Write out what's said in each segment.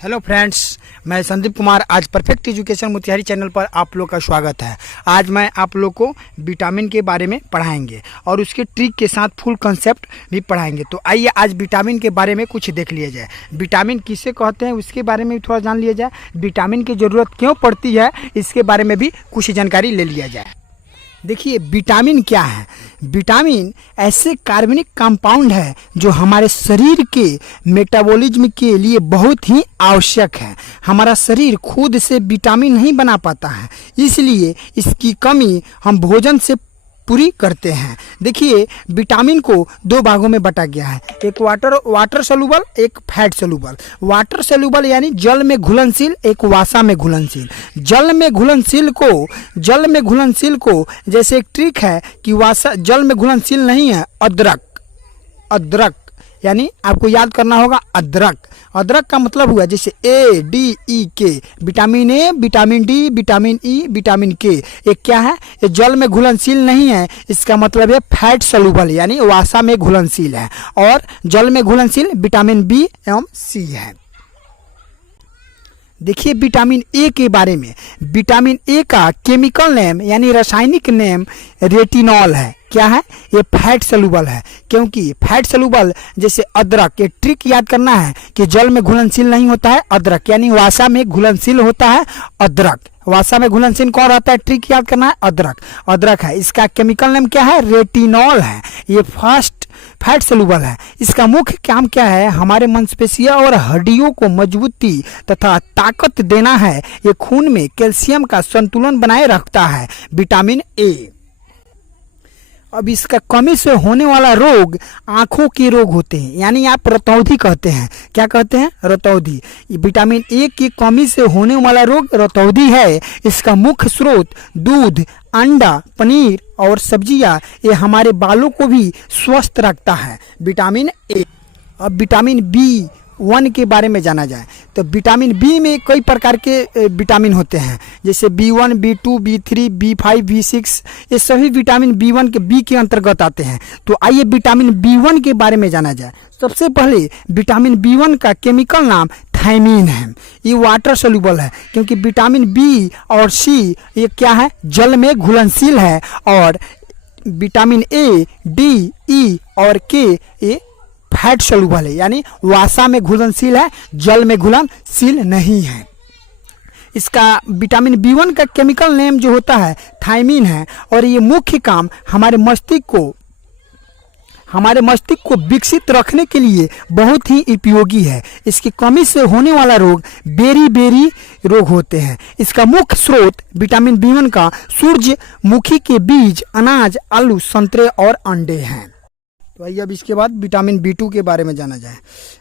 Hello friends, मैं संदीप कुमार। आज perfect education Motihari channel पर आप लोग का स्वागत है। आज मैं आप लोग को विटामिन के बारे में पढ़ाएंगे और उसके ट्रिक के साथ फुल कंसेप्ट भी पढ़ाएंगे। तो आइए आज विटामिन के बारे में कुछ देख लिया जाए। विटामिन किसे कहते हैं उसके बारे में भी थोड़ा जान लिया जाए। विटामिन की ज़रूरत क्यों पड़ती है इसके बारे में भी कुछ जानकारी ले लिया जाए। देखिए, विटामिन क्या है। विटामिन ऐसे कार्बनिक कंपाउंड है जो हमारे शरीर के मेटाबॉलिज्म के लिए बहुत ही आवश्यक है। हमारा शरीर खुद से विटामिन नहीं बना पाता है, इसलिए इसकी कमी हम भोजन से पूरी करते हैं। देखिए, विटामिन को दो भागों में बांटा गया है, एक वाटर सोल्यूबल, एक फैट सोल्यूबल। वाटर सोल्यूबल यानी जल में घुलनशील, एक वासा में घुलनशील। जल में घुलनशील को जैसे एक ट्रिक है कि वासा जल में घुलनशील नहीं है। अदरक यानी आपको याद करना होगा अदरक। अदरक का मतलब हुआ जैसे ADEK, vitamin A, vitamin D, vitamin E, vitamin के। ये क्या है? ये जल में घुलनशील नहीं है, इसका मतलब है फैट सोल्यूबल यानी वासा में घुलनशील है। और जल में घुलनशील विटामिन बी एवं सी है। देखिए विटामिन ए के बारे में। विटामिन ए का केमिकल नेम यानी रासायनिक नेम रेटिनॉल है। क्या है? ये फैट सोल्यूबल है, क्योंकि फैट सोल्यूबल जैसे अदरक। ये ट्रिक याद करना है कि जल में घुलनशील नहीं होता है अदरक, यानी वासा में घुलनशील होता है अदरक। वासा में घुलनशील कौन रहता है? ट्रिक याद करना है अदरक है। इसका केमिकल नेम क्या है? रेटिनॉल है। ये फैट सोल्यूबल है। इसका मुख्य काम क्या है? हमारे मांसपेशियों और हड्डियों को मजबूती तथा ताकत देना है। ये खून में कैल्शियम का संतुलन बनाए रखता है। Vitamin A. अब इसका कमी से होने वाला रोग आंखों के रोग होते हैं, यानी आप रतौंधी कहते हैं। क्या कहते हैं? रतौंधी। विटामिन ए की कमी से होने वाला रोग रतौंधी है। इसका मुख्य स्रोत दूध, अंडा, पनीर और सब्जियां। ये हमारे बालों को भी स्वस्थ रखता है। Vitamin A. अब विटामिन B1 के बारे में जाना जाए तो विटामिन बी में कई प्रकार के विटामिन होते हैं, जैसे B1, B2, B3, B5, B6। ये सभी विटामिन B1 के बी के अंतर्गत आते हैं। तो आइए विटामिन B1 के बारे में जाना जाए। सबसे पहले विटामिन B1 का केमिकल नाम थायमीन है। ये वाटर सोल्यूबल है, क्योंकि विटामिन बी और सी ये क्या है? जल में घुलनशील है। और विटामिन ए, डी, ई और के ये फैट सोल्यूबल है, यानी वासा में घुलनशील है, जल में घुलनशील नहीं है। इसका विटामिन B1 का केमिकल नेम जो होता है थायमीन है। और ये मुख्य काम हमारे मस्तिष्क को विकसित रखने के लिए बहुत ही उपयोगी है। इसकी कमी से होने वाला रोग बेरी रोग होते हैं। इसका मुख्य स्रोत विटामिन B1 का सूरजमुखी के बीज, अनाज, आलू, संतरे और अंडे हैं। तो आइए अब इसके बाद विटामिन B2 के बारे में जाना जाए।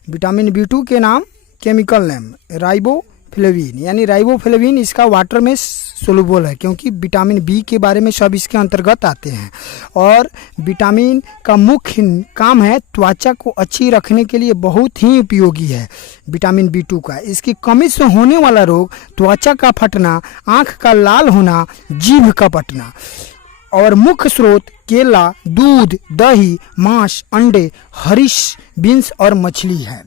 विटामिन B2 के नाम केमिकल नेम राइबोफ्लेविन, यानी राइबोफ्लेविन इसका वाटर में सोल्यूबल है, क्योंकि विटामिन बी के बारे में सब इसके अंतर्गत आते हैं। और विटामिन का मुख्य काम है त्वचा को अच्छी रखने के लिए बहुत ही उपयोगी है। विटामिन B2 का इसकी कमी से होने वाला रोग त्वचा का फटना, आँख का लाल होना, जीभ का फटना। और मुख्य स्रोत केला, दूध, दही, मांस, अंडे, हरी बीन्स और मछली है।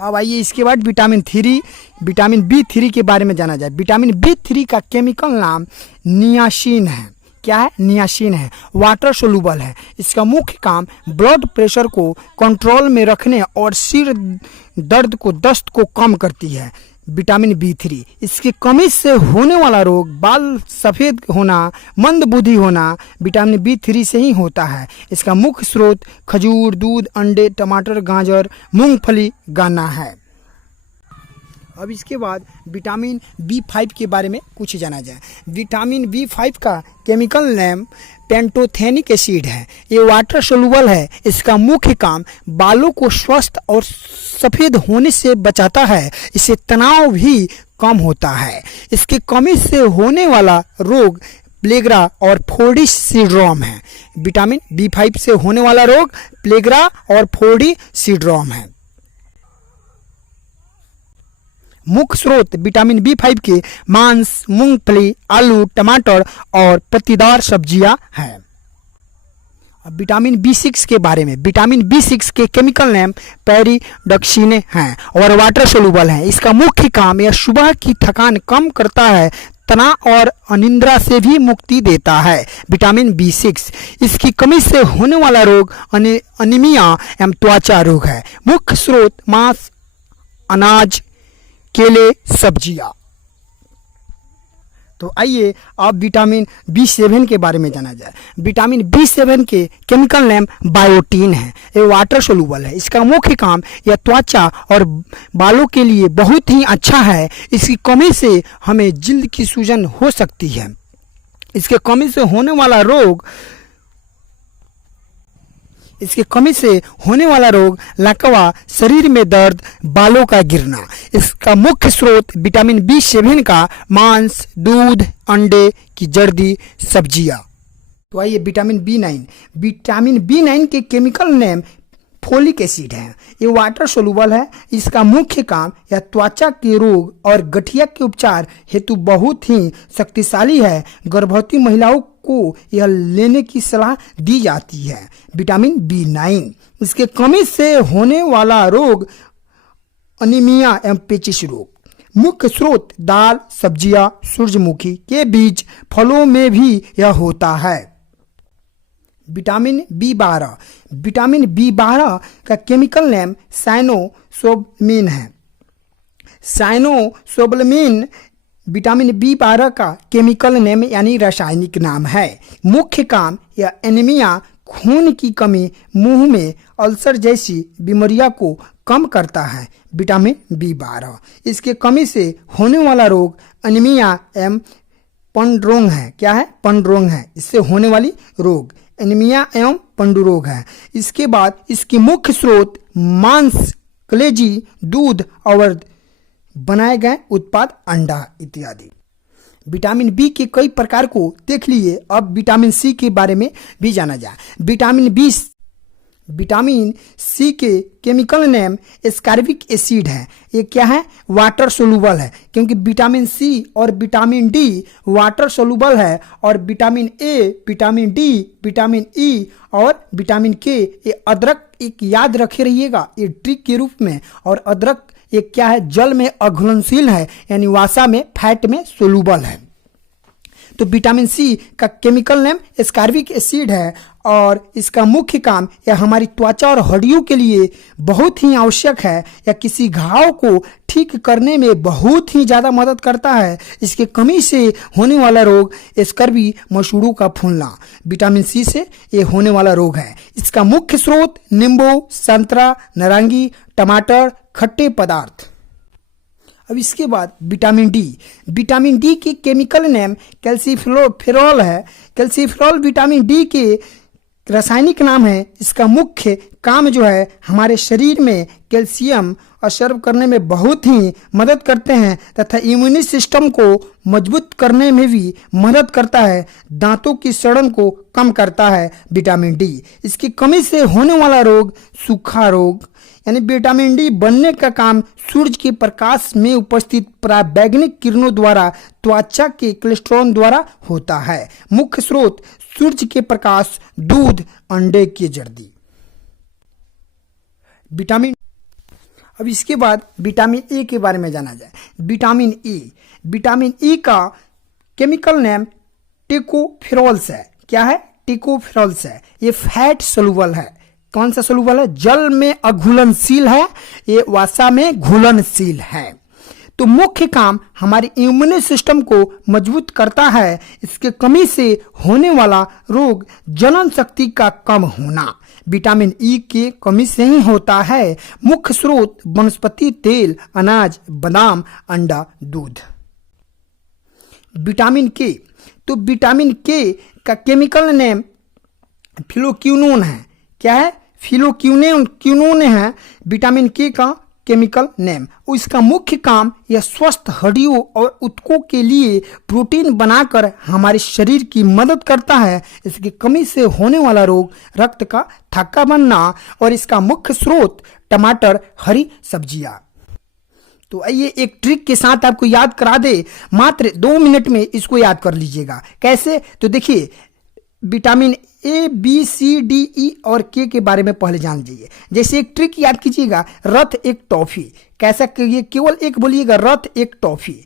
अब आइए इसके बाद विटामिन B3 के बारे में जाना जाए। विटामिन B3 का केमिकल नाम नियासिन है। क्या है? नियासिन है। वाटर सोल्यूबल है। इसका मुख्य काम ब्लड प्रेशर को कंट्रोल में रखने और सिर दर्द को, दस्त को कम करती है। विटामिन B3 इसकी कमी से होने वाला रोग बाल सफ़ेद होना, मंद बुद्धि होना विटामिन B3 से ही होता है। इसका मुख्य स्रोत खजूर, दूध, अंडे, टमाटर, गाजर, मूंगफली, गन्ना है। अब इसके बाद विटामिन B5 के बारे में कुछ जाना जाए। विटामिन B5 का केमिकल नेम पेंटोथेनिक एसिड है। ये वाटर सोल्यूबल है। इसका मुख्य काम बालों को स्वस्थ और सफ़ेद होने से बचाता है। इससे तनाव भी कम होता है। इसकी कमी से होने वाला रोग प्लेग्रा और फोर्डी सिंड्रोम है। विटामिन B5 से होने वाला रोग प्लेग्रा और फोर्डी सिंड्रोम है। मुख्य स्रोत विटामिन B5 के मांस, मूंगफली, आलू, टमाटर और पत्तीदार सब्जियां हैं। अब विटामिन B6 के बारे में, विटामिन B6 के केमिकल नेम पेरिडॉक्सिन हैं और वाटर सोलुबल हैं। इसका मुख्य काम यह सुबह की थकान कम करता है, तनाव और अनिद्रा से भी मुक्ति देता है। विटामिन B6 इसकी कमी से होने वाला रोग अनीमिया एवं त्वचा रोग है। मुख्य स्रोत मांस, अनाज, केले, सब्जियां। तो आइए अब विटामिन B7 के बारे में जाना जाए। विटामिन B7 के केमिकल नेम बायोटीन है। ये वाटर सोलुबल है। इसका मुख्य काम यह त्वचा और बालों के लिए बहुत ही अच्छा है। इसकी कमी से हमें जल्द की सूजन हो सकती है। इसके कमी से होने वाला रोग लकवा, शरीर में दर्द, बालों का गिरना। इसका मुख्य स्रोत विटामिन B7 का मांस, दूध, अंडे की जर्दी, सब्जियां। तो आइए विटामिन B9। विटामिन B9 के केमिकल नेम फोलिक एसिड है। ये वाटर सोलुबल है। इसका मुख्य काम यह त्वचा के रोग और गठिया के उपचार हेतु बहुत ही शक्तिशाली है। गर्भवती महिलाओं को यह लेने की सलाह दी जाती है। विटामिन B9 इसके कमी से होने वाला रोग अनीमिया एवं पेचिश रोग। मुख्य स्रोत दाल, सब्जियां, सूरजमुखी के बीज, फलों में भी यह होता है। Vitamin B12। विटामिन B12 का केमिकल नेम साइनोसोबलामिन है। साइनोसोबलामिन विटामिन B12 का केमिकल नेम यानी रासायनिक नाम है। मुख्य काम यह एनीमिया, खून की कमी, मुंह में अल्सर जैसी बीमारियों को कम करता है। विटामिन B12 इसके कमी से होने वाला रोग एनीमिया एवं पंडरोग है। क्या है? पंडरोग है। इससे होने वाली रोग एनीमिया एवं पंडुरोग है। इसके बाद इसकी मुख्य स्रोत मांस, कलेजी, दूध और बनाए गए उत्पाद, अंडा इत्यादि। विटामिन बी के कई प्रकार को देख लिए। अब विटामिन सी के बारे में भी जाना जाए। विटामिन सी के केमिकल नेम एस्कॉर्बिक एसिड है। ये क्या है? वाटर सोलुबल है, क्योंकि विटामिन सी और विटामिन डी वाटर सोलुबल है। और vitamin A, vitamin D, vitamin E और विटामिन के, ये अदरक एक याद रखे रहिएगा ये ट्रिक के रूप में। और अदरक ये क्या है? जल में अघुलनशील है, यानी वासा में, फैट में सोलुबल है। तो विटामिन सी का केमिकल नेम एस्कॉर्बिक एसिड है और इसका मुख्य काम यह हमारी त्वचा और हड्डियों के लिए बहुत ही आवश्यक है। या किसी घाव को ठीक करने में बहुत ही ज़्यादा मदद करता है। इसके कमी से होने वाला रोग स्कर्वी, मसूड़ों का फूलना, विटामिन सी से ये होने वाला रोग है। इसका मुख्य स्रोत नींबू, संतरा, नारंगी, टमाटर, खट्टे पदार्थ। अब इसके बाद विटामिन डी। विटामिन डी के केमिकल नेम कैल्सीफेरॉल है। कैल्सीफेरॉल विटामिन डी के रासायनिक नाम है। इसका मुख्य काम जो है हमारे शरीर में कैल्शियम अब्सॉर्ब करने में बहुत ही मदद करते हैं तथा इम्यून सिस्टम को मजबूत करने में भी मदद करता है। दांतों की सड़न को कम करता है विटामिन डी। इसकी कमी से होने वाला रोग सूखा रोग, यानी विटामिन डी बनने का काम सूरज के प्रकाश में उपस्थित पराबैंगनी किरणों द्वारा त्वचा के कोलेस्ट्रॉल द्वारा होता है। मुख्य स्रोत सूरज के प्रकाश, दूध, अंडे की जर्दी। विटामिन। अब इसके बाद विटामिन ए के बारे में जाना जाए। Vitamin E. विटामिन ई का केमिकल नेम टिकोफेरॉल्स है। क्या है? टिकोफेरॉल्स है। ये फैट सोलुबल है। कौन सा सोलुबल है? जल में अघुलनशील है, ये वसा में घुलनशील है। तो मुख्य काम हमारे इम्यून सिस्टम को मजबूत करता है। इसके कमी से होने वाला रोग जनन शक्ति का कम होना विटामिन ई के कमी से ही होता है। मुख्य स्रोत वनस्पति तेल, अनाज, बादाम, अंडा, दूध। विटामिन के। तो विटामिन के का केमिकल नेम फिलोक्विनोन है। क्या है? फिलोक्विनोन है विटामिन के का केमिकल नेम। इसका मुख्य काम यह स्वस्थ हड्डियों और ऊतकों के लिए प्रोटीन बनाकर हमारे शरीर की मदद करता है। इसकी कमी से होने वाला रोग रक्त का थक्का बनना। और इसका मुख्य स्रोत टमाटर, हरी सब्जियां। तो आइए एक ट्रिक के साथ आपको याद करा दे। मात्र 2 मिनट में इसको याद कर लीजिएगा। कैसे? तो देखिए, vitamin A, B, C, D, E और के बारे में पहले जान लीजिए। जैसे एक ट्रिक याद कीजिएगा, रथ एक टॉफी। कैसा करिए, केवल एक बोलिएगा, रथ एक टॉफी,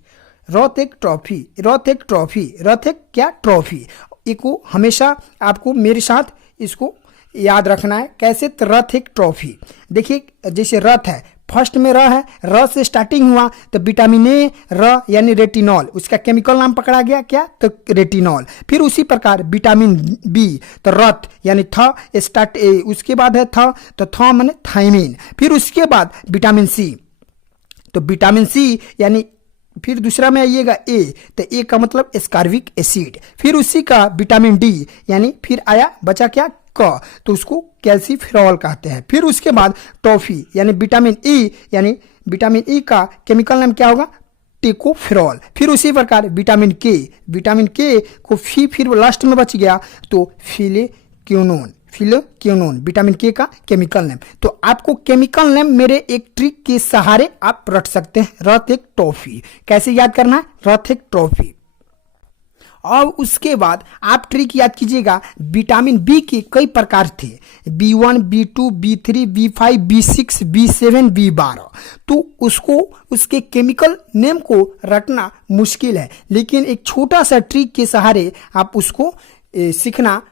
रथ एक ट्रॉफी, रथ एक ट्रॉफी, रथ एक क्या ट्रॉफी। इसको हमेशा आपको मेरे साथ इसको याद रखना है। कैसे, तो रथ एक ट्रॉफी। देखिए जैसे रथ है, फर्स्ट में र है, र से स्टार्टिंग हुआ तो विटामिन ए, र यानी रेटिनॉल, उसका केमिकल नाम पकड़ा गया क्या, तो रेटिनॉल। फिर उसी प्रकार विटामिन बी, तो रथ यानी थ स्टार्ट, उसके बाद है थ, तो थ माने थायमिन। फिर उसके बाद विटामिन सी, तो विटामिन सी यानी फिर दूसरा में आइएगा ए, तो ए का मतलब एस्कॉर्बिक एसिड। फिर उसी का विटामिन डी यानी फिर आया बचा क्या, क, तो उसको कैल्सीफेरॉल कहते हैं। फिर उसके बाद टॉफी यानी विटामिन ई, यानी विटामिन ई का केमिकल नाम क्या होगा, टेकोफेरॉल। फिर उसी प्रकार विटामिन के को फिर लास्ट में बच गया तो फिलेक्विनोन, विटामिन के का केमिकल नेम। तो आपको केमिकल नेम मेरे एक ट्रिक के सहारे आप रट सकते हैं। रथ एक टॉफी, कैसे याद करना है, रथ एक टॉफी। और उसके बाद आप ट्रिक याद कीजिएगा, विटामिन बी के कई प्रकार थे, B1, B2, B3, B5, B6, B7, B12। तो उसको उसके केमिकल नेम को रटना मुश्किल है, लेकिन एक छोटा सा ट्रिक के सहारे आप उसको सीखना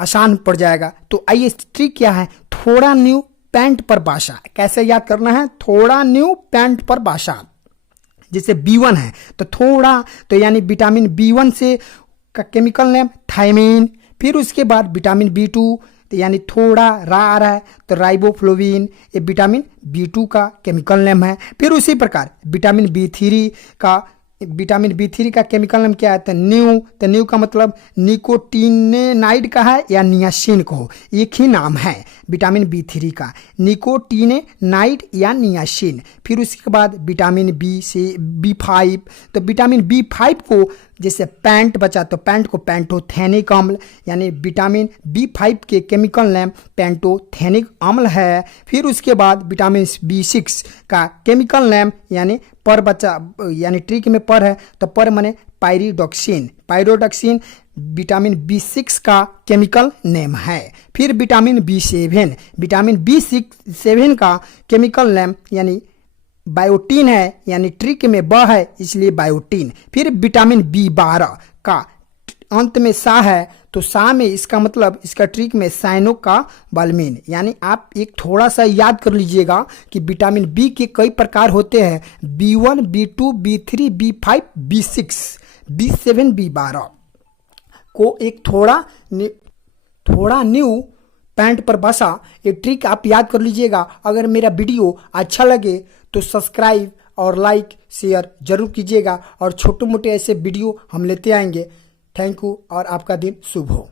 आसान पड़ जाएगा। तो आइए ट्रिक क्या है, थोड़ा न्यू पैंट पर बाशा। कैसे याद करना है, थोड़ा न्यू पैंट पर बाशा। जैसे B1 है तो थोड़ा, तो यानी विटामिन B1 से का केमिकल नेम थायमिन। फिर उसके बाद विटामिन B2, तो यानी थोड़ा रा आ रहा है तो राइबोफ्लोविन, ये विटामिन B2 का केमिकल नेम है। फिर उसी प्रकार विटामिन B3 का केमिकल नेम क्या है, तो न्यू का मतलब निकोटिनेनाइड का है या नियासिन को, एक ही नाम है विटामिन B3 का, निकोटिनेनाइड या नियासिन। फिर उसके बाद विटामिन बी से B5, तो विटामिन B5 को जैसे पैंट बचा तो पैंट को पैंटोथेनिक अम्ल, यानी विटामिन B5 के केमिकल नेम पैंटोथेनिक अम्ल है। फिर उसके बाद विटामिन B6 का केमिकल नेम यानी पर बचा, यानी ट्रिक में पर है तो पर माने पायरोडॉक्सिन विटामिन B6 का केमिकल नेम है। फिर विटामिन B7 का केमिकल नेम यानी बायोटीन है, यानी ट्रिक में ब है इसलिए बायोटीन। फिर विटामिन B12 का अंत में सा है तो सा में इसका मतलब इसका ट्रिक में साइनोकाबाल्मिन। यानी आप एक थोड़ा सा याद कर लीजिएगा कि विटामिन बी के कई प्रकार होते हैं, B1, B2, B3, B5, B6, B7, B12 को एक थोड़ा न्यू पैंट पर बसा, ये ट्रिक आप याद कर लीजिएगा। अगर मेरा वीडियो अच्छा लगे तो सब्सक्राइब और लाइक शेयर जरूर कीजिएगा, और छोटे मोटे ऐसे वीडियो हम लेते आएंगे। थैंक यू और आपका दिन शुभ हो।